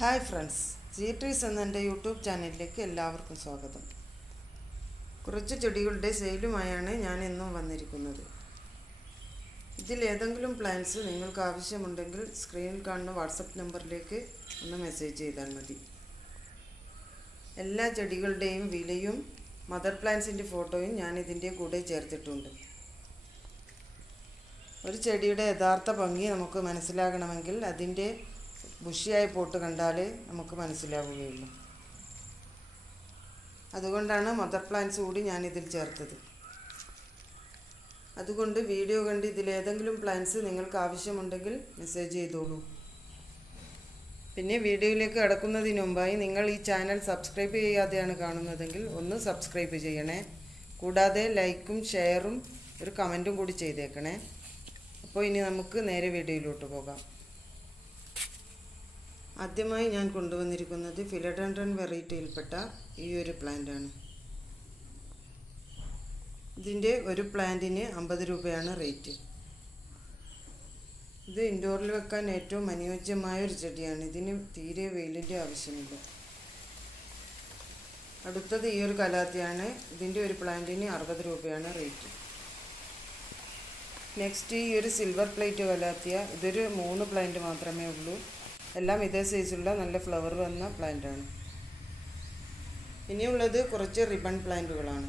Hi friends, G trees എന്ന എൻ്റെ YouTube ചാനലിലേക്ക് എല്ലാവർക്കും സ്വാഗതം. കുറച്ച് ചെടികളുടെ സെയിലുമായാണ് ഞാൻ ഇന്നും വന്നിരിക്കുന്നത്. ഇതിലേതെങ്കിലും പ്ലാന്റ്സ് നിങ്ങൾക്ക് ആവശ്യമുണ്ടെങ്കിൽ സ്ക്രീനിൽ കാണുന്ന വാട്സപ്പ് നമ്പറിലേക്ക് ഒന്ന് മെസ്സേജ് ചെയ്താൽ മതി. എല്ലാ ചെടികളുടെയും വിലയും മദർ പ്ലാന്റ്സിൻ്റെ ഫോട്ടോയും ഞാൻ ഇതിൻ്റെ കൂടെ ചേർത്തിട്ടുണ്ട്. ഒരു ചെടിയുടെ യഥാർത്ഥ ഭംഗി നമുക്ക് മനസ്സിലാകണമെങ്കിൽ അതിൻ്റെ ബുഷിയായ പോട്ട് കണ്ടാൽ നമുക്ക് മനസ്സിലാവുകയുള്ളൂ. അതുകൊണ്ടാണ് മദർ പ്ലാന്റ്സ് കൂടി ഞാനിതിൽ ചേർത്തത്. അതുകൊണ്ട് വീഡിയോ കണ്ട് ഇതിലേതെങ്കിലും പ്ലാന്റ്സ് നിങ്ങൾക്ക് ആവശ്യമുണ്ടെങ്കിൽ മെസ്സേജ് ചെയ്തോളൂ. പിന്നെ വീഡിയോയിലേക്ക് കടക്കുന്നതിന് മുമ്പായി നിങ്ങൾ ഈ ചാനൽ സബ്സ്ക്രൈബ് ചെയ്യാതെയാണ് കാണുന്നതെങ്കിൽ ഒന്ന് സബ്സ്ക്രൈബ് ചെയ്യണേ. കൂടാതെ ലൈക്കും ഷെയറും ഒരു കമൻറ്റും കൂടി ചെയ്തേക്കണേ. അപ്പോൾ ഇനി നമുക്ക് നേരെ വീഡിയോയിലോട്ട് പോകാം. ആദ്യമായി ഞാൻ കൊണ്ടുവന്നിരിക്കുന്നത് ഫിലഡെൻഡ്രൻ വെറൈറ്റിയിൽപ്പെട്ട ഈ ഒരു പ്ലാന്റാണ്. ഇതിൻ്റെ ഒരു പ്ലാന്റിന് 50 രൂപയാണ് റേറ്റ്. ഇത് ഇൻഡോറിൽ വെക്കാൻ ഏറ്റവും അനുയോജ്യമായ ഒരു ചെടിയാണ്. ഇതിന് തീരെ വെയിലിൻ്റെ ആവശ്യമില്ല. അടുത്തത് ഈ ഒരു കലാത്തിയാണ്. ഇതിൻ്റെ ഒരു പ്ലാന്റിന് 60 രൂപയാണ് റേറ്റ്. നെക്സ്റ്റ് ഈ ഒരു സിൽവർ പ്ലേറ്റ് കലാത്തിയ. ഇതൊരു 3 പ്ലാന്റ് മാത്രമേ ഉള്ളൂ. എല്ലാം ഇതേ സൈസുള്ള നല്ല ഫ്ലവർ വന്ന പ്ലാന്റാണ്. ഇനിയുള്ളത് കുറച്ച് റിബൺ പ്ലാന്റുകളാണ്.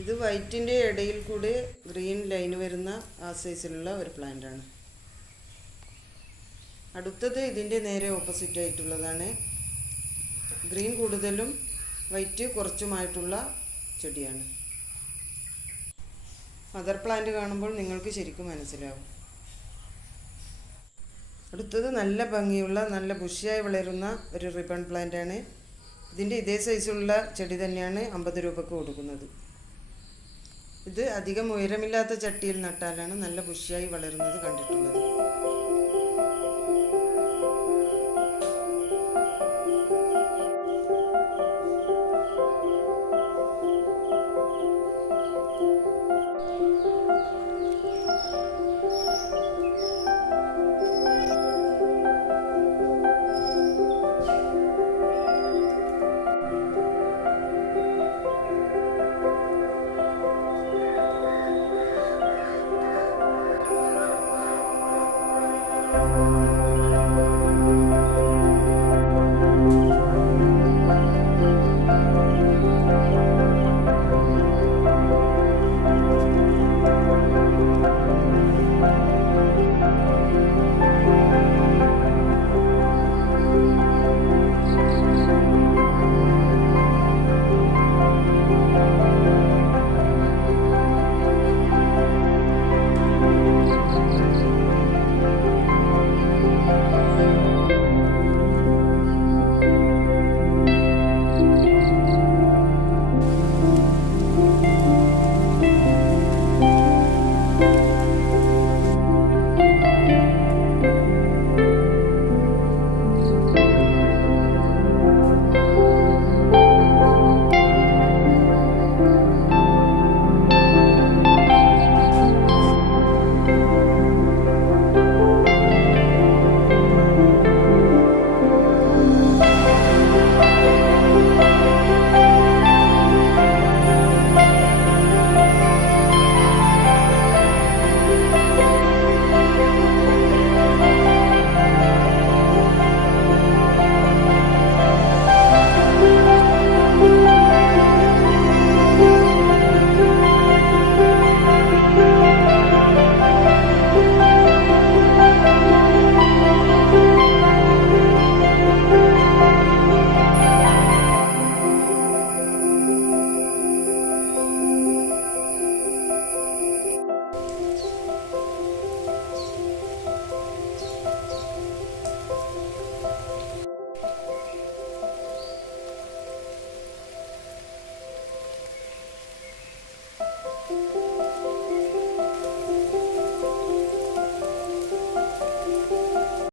ഇത് വൈറ്റിൻ്റെ ഇടയിൽ കൂടെ ഗ്രീൻ ലൈൻ വരുന്ന ആ സൈസിലുള്ള ഒരു പ്ലാന്റാണ്. അടുത്തത് ഇതിൻ്റെ നേരെ ഓപ്പോസിറ്റ് ആയിട്ടുള്ളതാണ്. ഗ്രീൻ കൂടുതലും വൈറ്റ് കുറച്ചുമായിട്ടുള്ള ചെടിയാണ്. മദർ പ്ലാന്റ് കാണുമ്പോൾ നിങ്ങൾക്ക് ശരിക്കും മനസ്സിലാവും. അടുത്തത് നല്ല ഭംഗിയുള്ള നല്ല ബുഷിയായി വളരുന്ന ഒരു റിബൺ പ്ലാന്റാണ്. ഇതിൻ്റെ ഇതേ സൈസുള്ള ചെടി തന്നെയാണ് 50 രൂപക്ക് കൊടുക്കുന്നത്. ഇത് അധികം ഉയരമില്ലാത്ത ചട്ടിയിൽ നട്ടാലാണ് നല്ല ബുഷിയായി വളരുന്നത് കണ്ടിട്ടുള്ളത്.